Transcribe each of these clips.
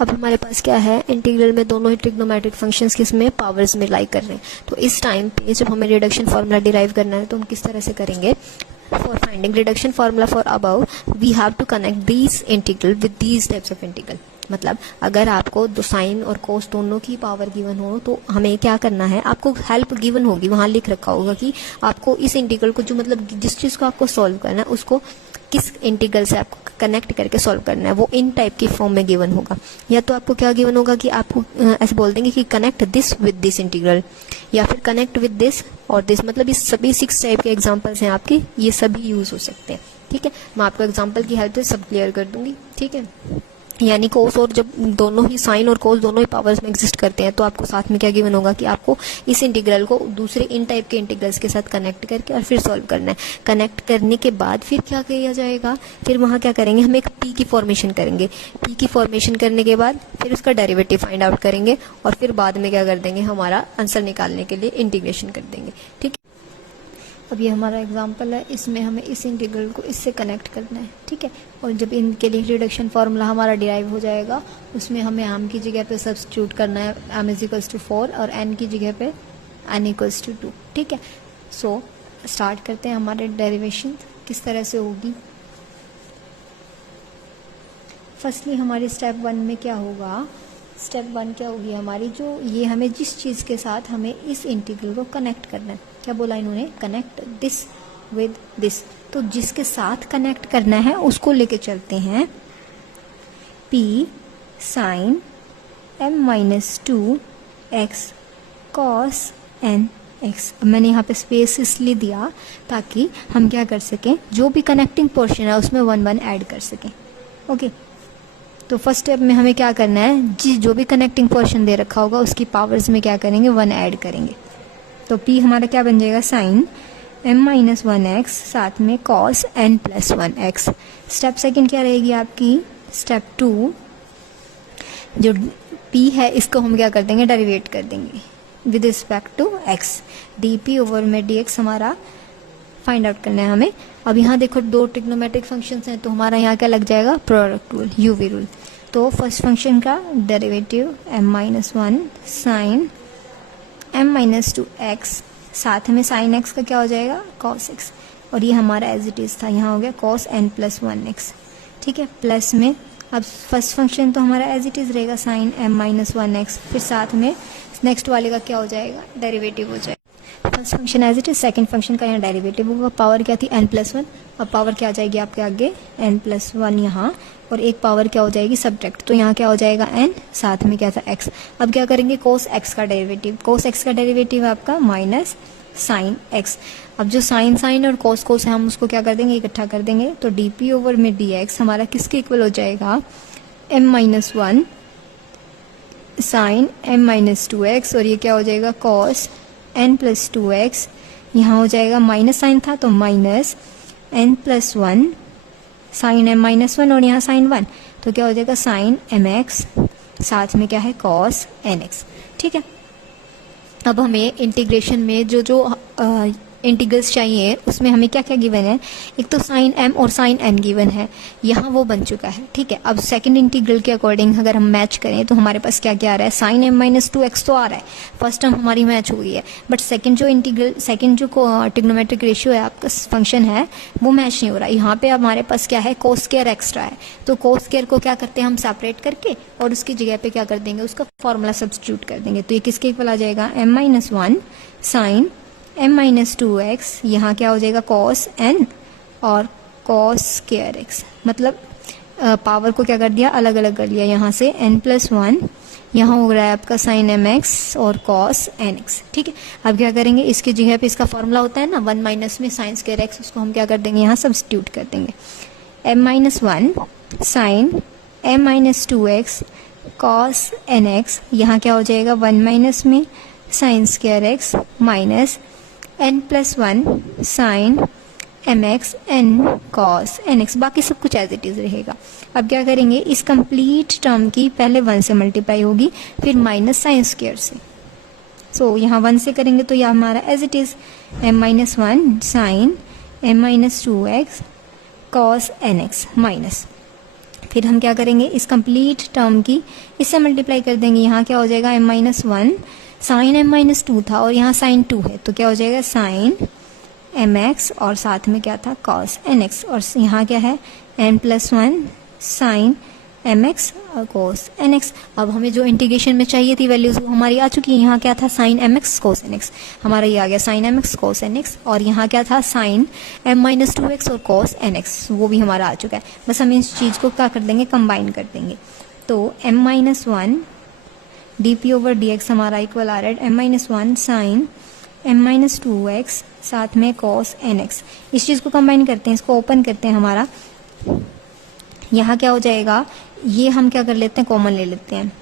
अब हमारे पास क्या है, इंटीग्रल में दोनों ही ट्रिग्नोमेट्रिक फंक्शंस किसमें, पावर्स में लाई कर रहे हैं। तो इस टाइम पे जब हमें रिडक्शन फार्मूला डिराइव करना है तो हम किस तरह से करेंगे, for finding reduction formula for above we have to connect these integral with these types of integral. मतलब अगर आपको दो साइन और कोस दोनों की पावर गिवन हो तो हमें क्या करना है, आपको हेल्प गिवन होगी, वहां लिख रखा होगा कि आपको इस इंटीग्रल को जो मतलब जिस चीज को आपको सॉल्व करना है उसको किस इंटीग्रल से आपको कनेक्ट करके सॉल्व करना है, वो इन टाइप की फॉर्म में गिवन होगा। या तो आपको क्या गिवन होगा कि आपको ऐसे बोल देंगे कि connect this with this integral, या फिर कनेक्ट विद दिस और दिस। मतलब ये सभी 6 टाइप के एग्जांपल्स हैं आपके, ये सभी यूज हो सकते हैं। ठीक है, मैं आपको एग्जांपल की हेल्प से सब क्लियर कर दूंगी। ठीक है, यानी कोस और जब दोनों ही साइन और कोस दोनों ही पावर्स में एग्जिस्ट करते हैं तो आपको साथ में क्या गिवन होगा कि आपको इस इंटीग्रल को दूसरे इन टाइप के इंटीग्रल्स के साथ कनेक्ट करके और फिर सॉल्व करना है। कनेक्ट करने के बाद फिर क्या किया जाएगा, फिर वहां क्या करेंगे, हम एक पी की फॉर्मेशन करेंगे। पी की फॉर्मेशन करने के बाद फिर उसका डेरिवेटिव फाइंड आउट करेंगे और फिर बाद में क्या कर देंगे, हमारा आंसर निकालने के लिए इंटीग्रेशन कर देंगे। ठीक है, अब ये हमारा एग्जाम्पल है, इसमें हमें इस इंटीग्रल को इससे कनेक्ट करना है। ठीक है, और जब इनके लिए रिडक्शन फार्मूला हमारा डिराइव हो जाएगा उसमें हमें m की जगह पे सब्स्टिट्यूट करना है, m = 4 और n की जगह पे n = 2। ठीक है, सो स्टार्ट करते हैं। हमारे डेरिवेशन किस तरह से होगी। फर्स्टली हमारे स्टेप 1 में क्या होगा, स्टेप 1 क्या होगी हमारी, जो ये हमें जिस चीज़ के साथ हमें इस इंटीग्रल को कनेक्ट करना है, क्या बोला इन्होंने, कनेक्ट दिस विद दिस। तो जिसके साथ कनेक्ट करना है उसको लेके चलते हैं। P sin m-2x cos nx। अब मैंने यहाँ पे स्पेस इसलिए दिया ताकि हम क्या कर सकें, जो भी कनेक्टिंग पोर्शन है उसमें 1 1 ऐड कर सकें। ओके, तो फर्स्ट स्टेप में हमें क्या करना है, जो भी कनेक्टिंग पोर्शन दे रखा होगा उसकी पावर्स में क्या करेंगे, 1 ऐड करेंगे। तो P हमारा क्या बन जाएगा, साइन m-1x साथ में cos n+1x। स्टेप सेकंड क्या रहेगी आपकी, स्टेप 2 जो P है इसको हम क्या कर देंगे, डेरिवेट कर देंगे with respect to x। dp/dx हमारा फाइंड आउट करना है हमें। अब यहाँ देखो दो ट्रिग्नोमेट्रिक फंक्शंस हैं तो हमारा यहाँ क्या लग जाएगा, प्रोडक्ट रूल, यूवी रूल। तो फर्स्ट फंक्शन का डेरिवेटिव m-1 साइन m-2x साथ में साइन x का क्या हो जाएगा, cos x। और ये हमारा एज इट इज था, यहाँ हो गया cos n+1x। ठीक है, प्लस में अब फर्स्ट फंक्शन तो हमारा एज इट इज रहेगा साइन m-1x, फिर साथ में नेक्स्ट वाले का क्या हो जाएगा, डेरिवेटिव हो जाएगा। First function as it is, second function का यहाँ डेरिवेटिव होगा। पावर क्या थी, n+1, अब पावर क्या आ जाएगी आपके आगे, n+1 यहाँ, और एक पावर क्या हो जाएगी, सब्ट्रैक्ट। तो यहाँ क्या हो जाएगा n, साथ में क्या था x। अब क्या करेंगे, cos x का डेरिवेटिव, cos x का डेरिवेटिव आपका माइनस साइन x। अब जो साइन साइन और cos cos है हम उसको क्या कर देंगे, इकट्ठा कर देंगे। तो dp/dx हमारा किसके इक्वल हो जाएगा, m-1 साइन m-2x, और ये क्या हो जाएगा, cos n+2x। यहाँ हो जाएगा माइनस साइन था तो माइनस n+1 साइन m-1 और यहाँ साइन 1, तो क्या हो जाएगा साइन mx साथ में क्या है, cos nx। ठीक है, अब हमें इंटीग्रेशन में जो जो इंटीग्रल्स चाहिए उसमें हमें क्या क्या गिवन है, एक तो साइन m और साइन n गिवन है, यहाँ वो बन चुका है। ठीक है, अब सेकंड इंटीग्रल के अकॉर्डिंग अगर हम मैच करें तो हमारे पास क्या क्या आ रहा है, साइन m-2x तो आ रहा है, फर्स्ट टर्म हमारी मैच हो गई है, बट सेकंड जो इंटीग्रल, सेकंड जो ट्रिग्नोमेट्रिक रेशियो है आपका फंक्शन है वो मैच नहीं हो रहा। यहाँ पे हमारे पास क्या है, cos स्क्वायर एक्स्ट्रा है, तो cos स्क्वायर को क्या करते हैं हम सेपरेट करके और उसकी जगह पे क्या कर देंगे, उसका फॉर्मूला सब्स्टिट्यूट कर देंगे। तो ये किसके इक्वल आ जाएगा, m-1 साइन m-2x, यहाँ क्या हो जाएगा cos n और cos स्क्वायर x। मतलब पावर को क्या कर दिया, अलग अलग कर लिया, यहाँ से n+1, यहाँ हो रहा है आपका साइन mx और cos nx। ठीक है, अब क्या करेंगे, इसकी जगह पे इसका फॉर्मूला होता है ना 1 माइनस में साइन स्क्वायर x, उसको हम क्या कर देंगे, यहाँ सब्स्टिट्यूट कर देंगे। m-1 sine m-2x cos nx, यहाँ क्या हो जाएगा 1 माइनस में sine square x minus n+1 sine mx n cos nx, बाकी सब कुछ एज इट इज रहेगा। अब क्या करेंगे, इस कंप्लीट टर्म की पहले 1 से मल्टीप्लाई होगी, फिर माइनस साइन स्क्वायर से। सो यहाँ 1 से करेंगे तो यह हमारा as it is m-1 sine m-2x cos nx minus फिर हम क्या करेंगे, इस कंप्लीट टर्म की इससे मल्टीप्लाई कर देंगे। यहाँ क्या हो जाएगा m-1, साइन m-2 था और यहाँ साइन 2 है, तो क्या हो जाएगा साइन mx और साथ में क्या था cos nx, और यहाँ क्या है n+1 साइन mx और cos nx। अब हमें जो इंटीग्रेशन में चाहिए थी वैल्यूज वो हमारी आ चुकी है। यहाँ क्या था साइन mx cos nx, हमारा ये आ गया साइन mx cos nx, और यहाँ क्या था साइन m-2x और cos nx, वो भी हमारा आ चुका है। बस हम इस चीज़ को क्या कर देंगे, कंबाइन कर देंगे। तो m-1 dp/dx हमारा इक्वल आ रहा है m-1 साइन m-2x साथ में cos nx। इस चीज़ को कंबाइन करते हैं, इसको ओपन करते हैं। हमारा यहाँ क्या हो जाएगा, ये हम क्या कर लेते हैं, कॉमन ले लेते हैं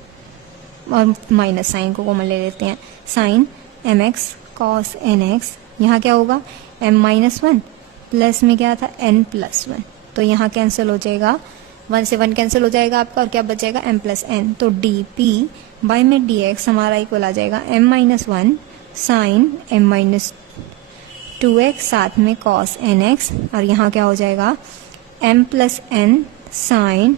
और माइनस साइन को कॉमन ले लेते हैं। साइन mx cos nx, यहाँ क्या होगा m-1 प्लस में क्या था n+1, तो यहाँ कैंसिल हो जाएगा, 1 से 1 कैंसिल हो जाएगा आपका, और क्या बच जाएगा m+n। तो dp/dx हमारा इक्वल आ जाएगा m-1 साइन m-2x साथ में cos nx, और यहाँ क्या हो जाएगा m+n साइन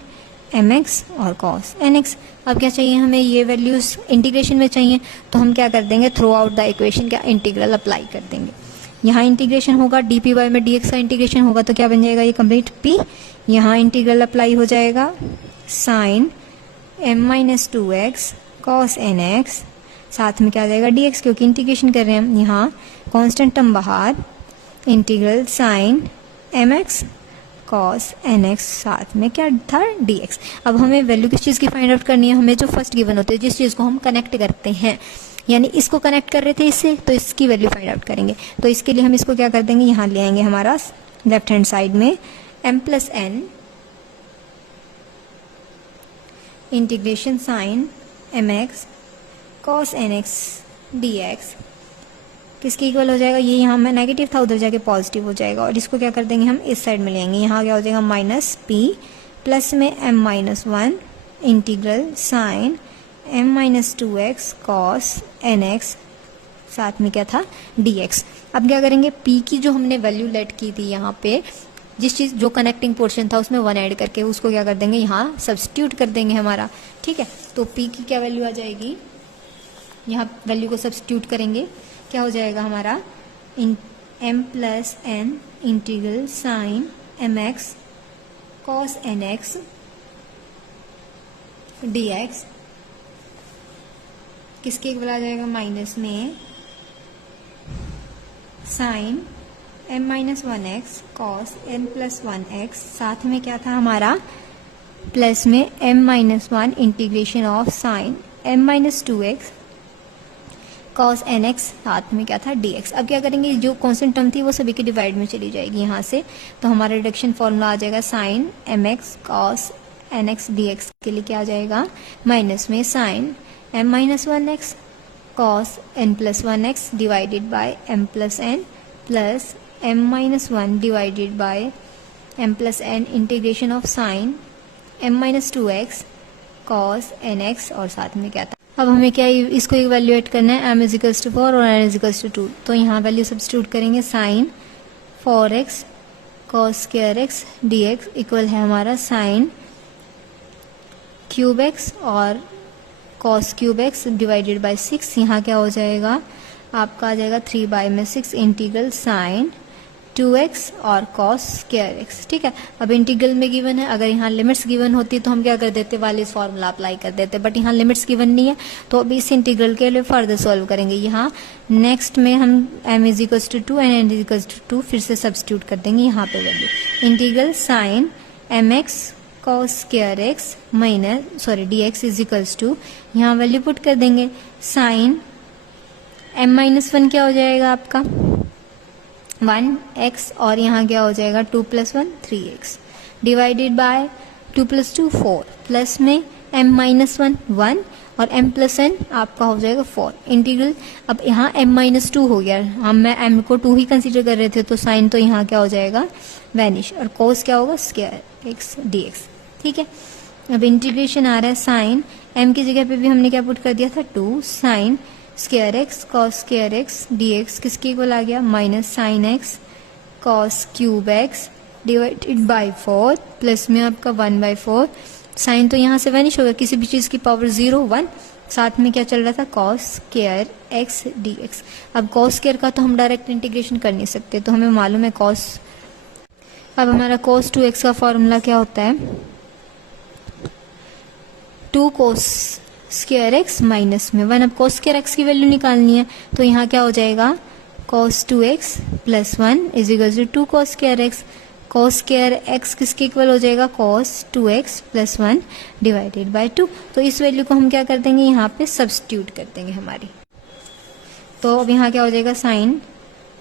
mx और cos nx। अब क्या चाहिए हमें, ये वैल्यूज इंटीग्रेशन में चाहिए, तो हम क्या कर देंगे, थ्रू आउट द इक्वेशन क्या इंटीग्रल अप्लाई कर देंगे। यहाँ इंटीग्रेशन होगा dp/dx का इंटीग्रेशन होगा, तो क्या बन जाएगा ये कंप्लीट p, यहाँ इंटीग्रल अप्लाई हो जाएगा साइन m-2x cos nx साथ में क्या आ जाएगा dx, क्योंकि इंटीग्रेशन कर रहे हैं हम, यहाँ कांस्टेंट टर्म बाहर, integral sine mx cos nx साथ में क्या था dx। अब हमें वैल्यू किस चीज़ की फाइंड आउट करनी है, हमें जो फर्स्ट गिवन होती है, जिस चीज़ को हम कनेक्ट करते हैं, यानी इसको कनेक्ट कर रहे थे इससे, तो इसकी वैल्यू फाइंड आउट करेंगे। तो इसके लिए हम इसको क्या कर देंगे, यहाँ ले आएंगे हमारा लेफ्ट हैंड साइड में m+n integration sine mx cos nx dx किसके इक्वल हो जाएगा, ये यहाँ में नेगेटिव था उधर जाके पॉजिटिव हो जाएगा, और इसको क्या कर देंगे हम इस साइड में ले आएंगे। यहाँ क्या हो जाएगा माइनस p प्लस में m-1 integral sign m-2x cos nx साथ में क्या था dx। अब क्या करेंगे, p की जो हमने वैल्यू लेट की थी यहाँ पे, जिस चीज़ जो कनेक्टिंग पोर्शन था उसमें 1 ऐड करके उसको क्या कर देंगे, यहाँ सब्स्टिट्यूट कर देंगे हमारा, ठीक है। तो p की क्या वैल्यू आ जाएगी, यहाँ वैल्यू को सब्स्टिट्यूट करेंगे, क्या हो जाएगा हमारा m+n integral sine mx cos nx dx किसके इक्वल आ जाएगा, माइनस में साइन m-1x cos n+1x साथ में क्या था हमारा प्लस में m-1 integration of sine m-2x cos nx साथ में क्या था dx। अब क्या करेंगे, जो कांस्टेंट टर्म थी वो सभी के डिवाइड में चली जाएगी यहाँ से, तो हमारा रिडक्शन फॉर्मूला आ जाएगा sign mx cos nx dx के लिए क्या आ जाएगा, माइनस में sine m-1x cos n+1x divided by m+n plus m-1 divided by m+n integration of sine m-2x cos nx और साथ में क्या था। अब हमें क्या इसको इवैल्यूएट करना है, m=4 और n=2, तो यहाँ वैल्यू सब्स्टिट्यूट करेंगे, sine 4x cos² dx equal है हमारा साइन क्यूब x और cos³ डिवाइडेड बाय 6। यहाँ क्या हो जाएगा आपका, आ जाएगा 3/6 इंटीग्रल साइन 2x और cos²x, ठीक है। अब इंटीग्रल में गिवन है, अगर यहाँ लिमिट्स गिवन होती तो हम क्या कर देते, वाले इस फॉर्मूला अप्लाई कर देते, बट यहाँ लिमिट्स गिवन नहीं है, तो अभी इस इंटीग्रल के लिए फर्दर सॉल्व करेंगे। यहाँ नेक्स्ट में हम m=2 एंड n=2 फिर से सब्स्टिट्यूट कर देंगे यहाँ पे value, integral sine mx cos² minus dx is two, यहाँ वैल्यू पुट कर देंगे, साइन m-1 क्या हो जाएगा आपका 1x और यहाँ क्या हो जाएगा 2 + 1 3x डिवाइडेड बाय 2 + 2 4 प्लस में m-1 1 और m+n आपका हो जाएगा 4 इंटीग्रल। अब यहाँ m-2 हो गया, हम m को 2 ही कंसीडर कर रहे थे, तो साइन तो यहाँ क्या हो जाएगा वैनिश, और कोस क्या होगा square(x) dx, ठीक है। अब इंटीग्रेशन आ रहा है, साइन m की जगह पे भी हमने क्या पुट कर दिया था 2 साइन square(x) cos² dx किसके इक्वल आ गया, minus sine x cos³ divided by 4 plus में आपका 1/4। साइन तो यहाँ से वैनिश होगा, किसी भी चीज़ की पावर 0 1, साथ में क्या चल रहा था कॉस स्क्वायर एक्स dx। अब कॉस स्क्वायर का तो हम डायरेक्ट इंटीग्रेशन कर नहीं सकते, तो हमें मालूम है कॉस। अब हमारा cos 2x का फॉर्मूला क्या होता है, 2 cos स्क्वायर एक्स माइनस में 1। अब cos स्क्वायर एक्स की वैल्यू निकालनी है, तो यहाँ क्या हो जाएगा cos 2x plus 1 is equal to 2 cos square x. cos square x किसके इक्वल हो जाएगा, cos 2x plus 1 divided by 2। तो इस वैल्यू को हम क्या कर देंगे, यहाँ पे सब्स्टिट्यूट कर देंगे हमारी। तो अब यहाँ क्या हो जाएगा, sine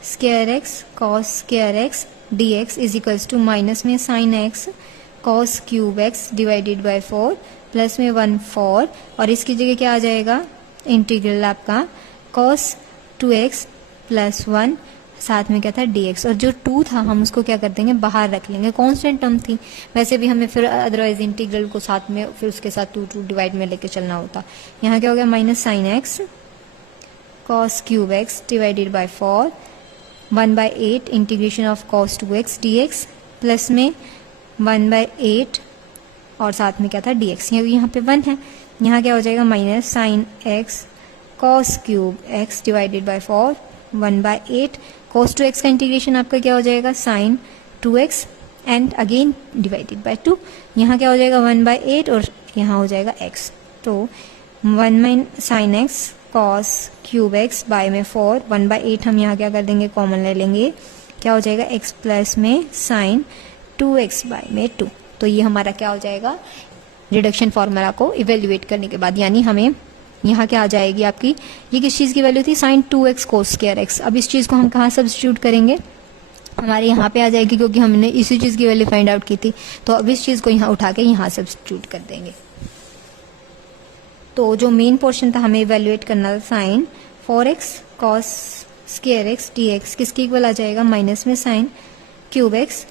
square x cos square x dx is equals to minus में sine x cos cube x divided by 4 plus में 1/4, और इसकी जगह क्या आ जाएगा इंटीग्रल आपका cos 2x प्लस 1 साथ में क्या था dx, और जो 2 था हम उसको क्या कर देंगे बाहर रख लेंगे, कांस्टेंट टर्म थी। वैसे भी हमें फिर अदरवाइज इंटीग्रल को साथ में फिर उसके साथ 2 डिवाइड में लेके चलना होता। यहाँ क्या हो गया minus sign x cos cube x divided by 4 1/8 integration of cos 2x dx plus में 1/8 और साथ में क्या था dx, यहाँ पे 1 है। यहाँ क्या हो जाएगा minus sign x cos cube x divided by 4 1/8 cos 2x का इंटीग्रेशन आपका क्या हो जाएगा sine 2x and again divided by 2। यहाँ क्या हो जाएगा 1/8 और यहाँ हो जाएगा x, तो 1 sine x cos cube x by में 4 1/8 हम यहाँ क्या कर देंगे कॉमन ले लेंगे, क्या हो जाएगा x प्लस में साइन 2x बाय में 2। तो ये हमारा क्या हो जाएगा रिडक्शन फॉर्मूला को इवेल्युएट करने के बाद, यानी हमें यहाँ क्या आ जाएगी आपकी, ये किस चीज़ की वैल्यू थी sign 2x cos square x. अब इस चीज़ को हम कहाँ सब्स्टिट्यूट करेंगे, हमारे यहाँ पे आ जाएगी, क्योंकि हमने इसी चीज़ की वैल्यू फाइंड आउट की थी। तो अब इस चीज़ को यहाँ उठा के यहाँ सब्स्टिट्यूट कर देंगे। तो जो मेन पोर्शन था हमें इवेल्युएट करना था sine 4x cos square x dx किसके इक्वल आ जाएगा माइनस में sine cube x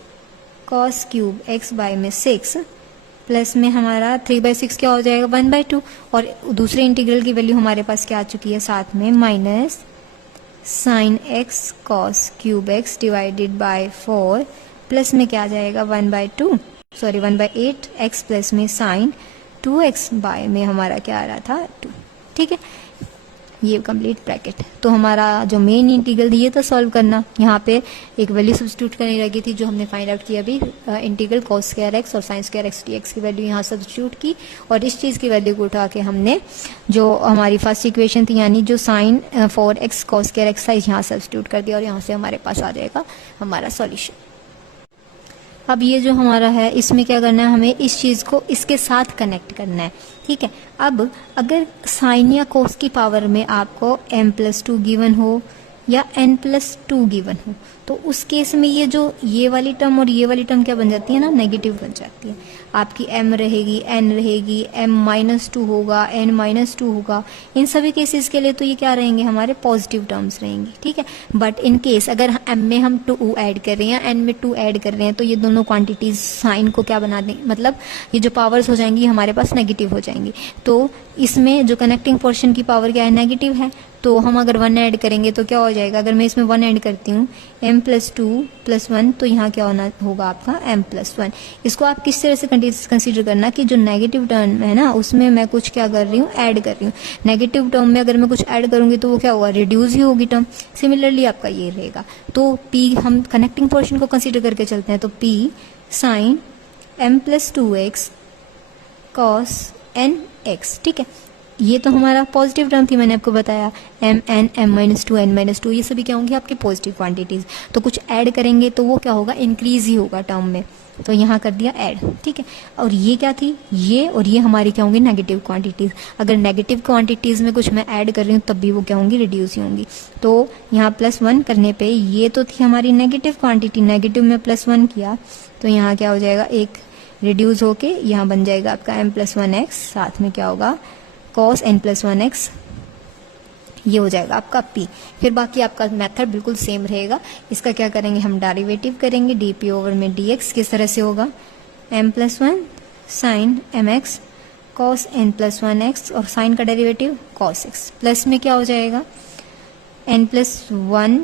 cos cube x by में 6 प्लस में हमारा 3/6 क्या हो जाएगा 1/2, और दूसरे इंटीग्रल की वैल्यू हमारे पास क्या आ चुकी है साथ में minus sign x cos cube x divided by 4 plus में क्या आ जाएगा 1/8 x प्लस में साइन 2x बाय में हमारा क्या आ रहा था 2। ठीक है, ये कंप्लीट ब्रैकेट। तो हमारा जो मेन इंटीग्रल ये तो सॉल्व करना, यहाँ पे एक वैल्यू सब्स्टिट्यूट करने लगी थी जो हमने फाइंड आउट किया अभी, इंटीग्रल cos स्क्वायर एक्स और साइन स्क्वायर एक्स dx की वैल्यू यहाँ सब्स्टिट्यूट की, और इस चीज़ की वैल्यू को उठा के हमने जो हमारी फर्स्ट इक्वेशन थी यानी जो sign 4x cos square x था यहाँ सब्स्टिट्यूट कर दिया, और यहाँ से हमारे पास आ जाएगा हमारा सॉल्यूशन। अब ये जो हमारा है इसमें क्या करना है, हमें इस चीज़ को इसके साथ कनेक्ट करना है। ठीक है, अब अगर साइन या कोस की पावर में आपको m+2 गिवन हो या n+2 गिवन हो, तो उस केस में ये वाली टर्म और ये वाली टर्म क्या बन जाती है ना, नेगेटिव बन जाती है। आपकी m रहेगी, n रहेगी, m-2 होगा, n-2 होगा। इन सभी केसेस के लिए तो ये क्या रहेंगे, हमारे पॉजिटिव टर्म्स रहेंगे। ठीक है, बट इन केस अगर m में हम 2 ऐड कर रहे हैं या n में 2 ऐड कर रहे हैं, तो ये दोनों क्वांटिटीज साइन को क्या बना देंगे, मतलब ये जो पावर्स हो जाएंगी हमारे पास नेगेटिव हो जाएंगी। तो इसमें जो कनेक्टिंग पोर्शन की पावर क्या है, नेगेटिव है। तो हम अगर 1 ऐड करेंगे तो क्या हो जाएगा, अगर मैं इसमें 1 ऐड करती हूँ m+2 + 1, तो यहाँ क्या होना होगा आपका m+1। इसको आप किस तरह से कंसीडर करना कि जो नेगेटिव टर्म है ना उसमें मैं कुछ क्या कर रही हूँ, ऐड कर रही हूँ। नेगेटिव टर्म में अगर मैं कुछ ऐड करूँगी तो वो क्या होगा, रिड्यूस ही होगी टर्म। सिमिलरली आपका ये रहेगा। तो p हम कनेक्टिंग पोर्शन को कंसिडर करके चलते हैं, तो p sign m+2x cos nx। ठीक है, ये तो हमारा पॉजिटिव टर्म थी, मैंने आपको बताया m n m-2 n-2 ये सभी क्या होंगे आपके पॉजिटिव क्वांटिटीज। तो कुछ ऐड करेंगे तो वो क्या होगा, इंक्रीज ही होगा टर्म में। तो यहाँ कर दिया ऐड। ठीक है, और ये क्या थी, ये और ये हमारी क्या होंगी, नेगेटिव क्वांटिटीज। अगर नेगेटिव क्वांटिटीज में कुछ मैं ऐड कर रही हूँ तब भी वो क्या होंगी, रिड्यूस ही होंगी। तो यहाँ +1 करने पे ये तो थी हमारी नेगेटिव क्वांटिटी, नेगेटिव में +1 किया तो यहाँ क्या हो जाएगा, एक रिड्यूस होके यहाँ बन जाएगा आपका m+1x, साथ में क्या होगा cos n+1x, ये हो जाएगा आपका p। फिर बाकी आपका मेथड बिल्कुल सेम रहेगा। इसका क्या करेंगे, हम डेरिवेटिव करेंगे, dp/dx किस तरह से होगा, m+1 sign mx cos n+1x, और साइन का डेरिवेटिव cos x, प्लस में क्या हो जाएगा n+1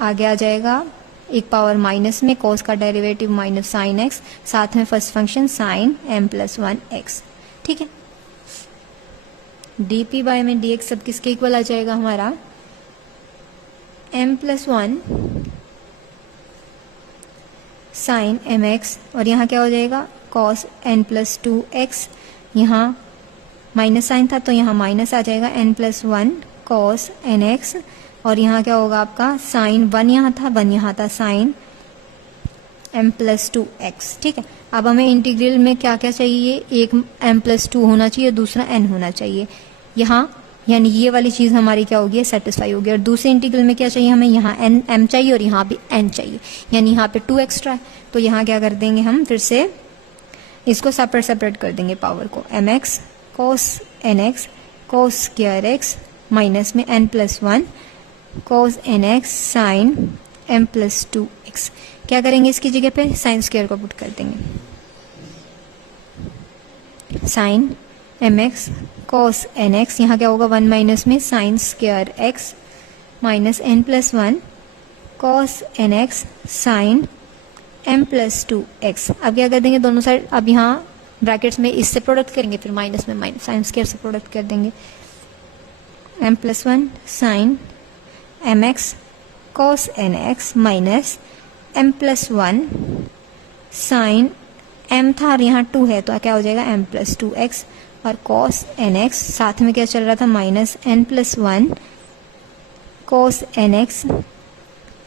आगे आ जाएगा एक पावर माइनस में कॉस का डेरिवेटिव माइनस साइन एक्स, साथ में first function sine m plus 1x। ठीक है, dp बाय में dx सब किसके इक्वल आ जाएगा हमारा m प्लस 1 साइन mx, और यहाँ क्या हो जाएगा कॉस n प्लस 2x, यहाँ माइनस साइन था तो यहाँ माइनस आ जाएगा n प्लस 1 कॉस nx, और यहाँ क्या होगा आपका साइन 1 यहाँ था 1 यहाँ था साइन m प्लस 2x। ठीक है, अब हमें इंटीग्रल में क्या क्या चाहिए, एक m प्लस 2 होना चाहिए, दूसरा n होना चाहिए। यहाँ यानी ये वाली चीज़ हमारी क्या होगी सेटिस्फाई होगी, और दूसरे इंटीग्रल में क्या चाहिए हमें, यहाँ n m चाहिए और यहाँ भी n चाहिए, यानी यहाँ पे 2 एक्स्ट्रा है। तो यहाँ क्या कर देंगे हम, फिर से इसको सेपरेट कर देंगे पावर को, mx cos nx cos square x minus में n plus 1 cos nx sine m plus 2x। क्या करेंगे इसकी जगह पे साइन स्क्वायर को पुट कर देंगे, साइन mx cos nx, यहाँ क्या होगा 1 माइनस में sine square x minus n plus 1 cos nx sine m plus 2x। अब क्या कर देंगे दोनों साइड, अब यहाँ ब्रैकेट्स में इससे प्रोडक्ट करेंगे, फिर माइनस में माइनस साइन स्क्वायर से प्रोडक्ट कर देंगे, m plus 1 sine mx cos nx minus m plus 1 sine m था और यहाँ 2 है तो क्या हो जाएगा m प्लस 2x, और cos nx साथ में क्या चल रहा था minus n plus 1 cos nx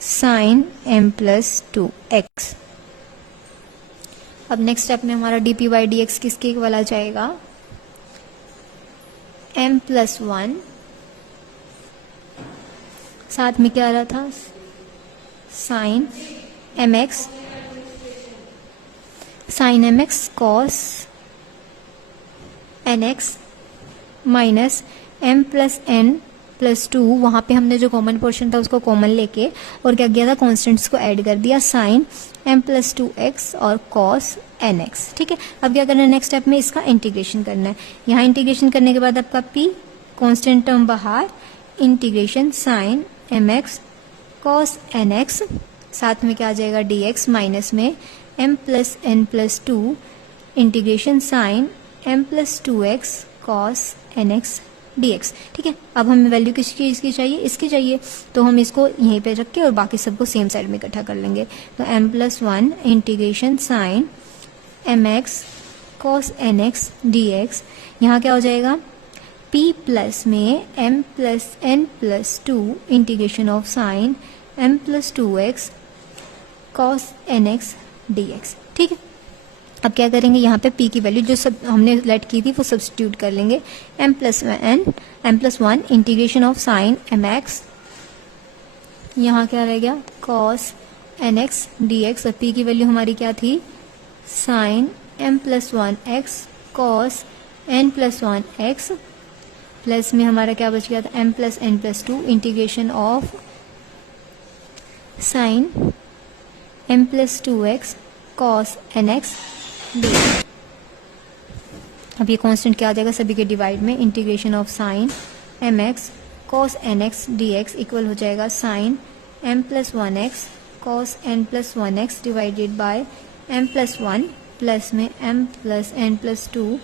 sine m plus 2x। अब नेक्स्ट स्टेप में हमारा d p by d x किसके इक्वल आ जाएगा, m प्लस 1 साथ में क्या आ रहा था sine mx cos nx minus m plus n plus 2, वहाँ पे हमने जो कॉमन पोर्शन था उसको कॉमन लेके और क्या किया था कॉन्स्टेंट्स को ऐड कर दिया, साइन m प्लस 2x और cos nx। ठीक है, अब क्या करना है नेक्स्ट स्टेप में इसका इंटीग्रेशन करना है। यहाँ इंटीग्रेशन करने के बाद आपका p कॉन्स्टेंट टर्म बाहर, integration sine mx cos nx, साथ में क्या आ जाएगा dx माइनस में m plus n plus 2 integration sine m plus 2x cos nx dx। ठीक है, अब हमें वैल्यू किस चीज़ की चाहिए, इसकी चाहिए, तो हम इसको यहीं पे रख के और बाकी सबको सेम साइड में इकट्ठा कर लेंगे। तो m plus 1 integration sine mx cos nx dx, यहाँ क्या हो जाएगा p प्लस में m plus n plus 2 integration of sine m plus 2x cos nx dx। ठीक है, अब क्या करेंगे यहाँ पे p की वैल्यू जो सब हमने लेट की थी वो सब्स्टिट्यूट कर लेंगे, m plus 1 integration of sine mx, यहाँ क्या रह गया cos nx dx, और p की वैल्यू हमारी क्या थी sine m plus 1x cos n plus 1x, plus में हमारा क्या बच गया था m plus n plus 2 integration of sine m plus 2x cos nx dx। अब ये कांस्टेंट क्या आ जाएगा सभी के डिवाइड में, integration of sine mx cos nx dx equal हो जाएगा sine m plus 1x cos n plus 1x divided by m plus 1 plus में m plus n plus 2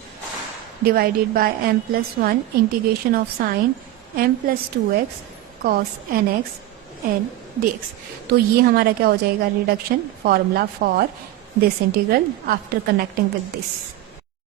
divided by m plus 1 integration of sine m plus 2x cos nx n dx। तो ये हमारा क्या हो जाएगा reduction formula for this integral after connecting with this.